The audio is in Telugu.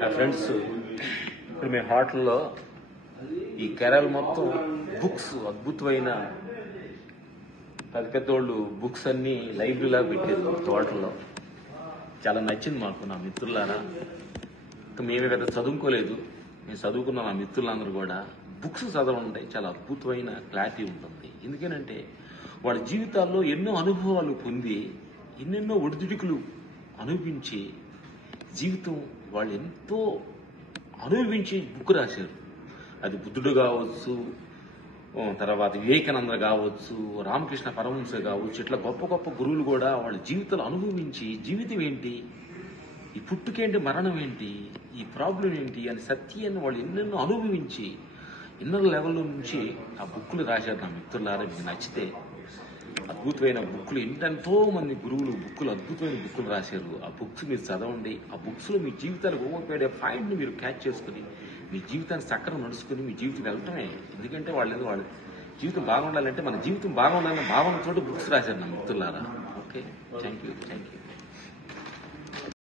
నా ఫ్రెండ్స్ ఇప్పుడు మేము హోటల్లో ఈ కేరళ మొత్తం బుక్స్ అద్భుతమైన పెద్ద పెద్దోళ్ళు బుక్స్ అన్ని లైబ్రరీలా పెట్టారు తోటల్లో. చాలా నచ్చింది మాకు, నా మిత్రులారా. మేమే కదా చదువుకోలేదు, మేము చదువుకున్న నా మిత్రులందరూ కూడా బుక్స్ చదవండి, చాలా అద్భుతమైన క్లారిటీ ఉంటుంది. ఎందుకనంటే వాళ్ళ జీవితాల్లో ఎన్నో అనుభవాలు పొంది ఎన్నెన్నో ఒడిదుడుకులు అనుభవించి జీవితం వాళ్ళు ఎంతో అనుభవించి బుక్ రాశారు. అది బుద్ధుడు కావచ్చు, తర్వాత వివేకానంద కావచ్చు, రామకృష్ణ పరమహంస కావచ్చు, ఇట్లా గొప్ప గొప్ప గురువులు కూడా వాళ్ళ జీవితాలు అనుభవించి జీవితం ఏంటి, ఈ పుట్టుకేంటి, మరణం ఏంటి, ఈ ప్రాబ్లం ఏంటి అని సత్యాన్ని వాళ్ళు ఎన్నెన్నో అనుభవించి ఇన్నర్ లెవెల్లో నుంచి ఆ బుక్కులు రాశారు. నా మిత్రులారా, మీకు నచ్చితే అద్భుతమైన బుక్కులు, ఎంతో మంది గురువులు బుక్కులు, అద్భుతమైన బుక్కులు రాశారు. ఆ బుక్స్ మీరు చదవండి. ఆ బుక్స్లో మీ జీవితానికి ఉపయోగపడే పాయింట్ని మీరు క్యాచ్ చేసుకుని మీ జీవితాన్ని చక్కగా నడుచుకుని మీ జీవితం వెళ్ళటమే. ఎందుకంటే వాళ్ళ జీవితం బాగుండాలంటే మన జీవితం బాగుండాలన్న భావనతో బుక్స్ రాశారు నా మిత్రులారా. Okay, thank you.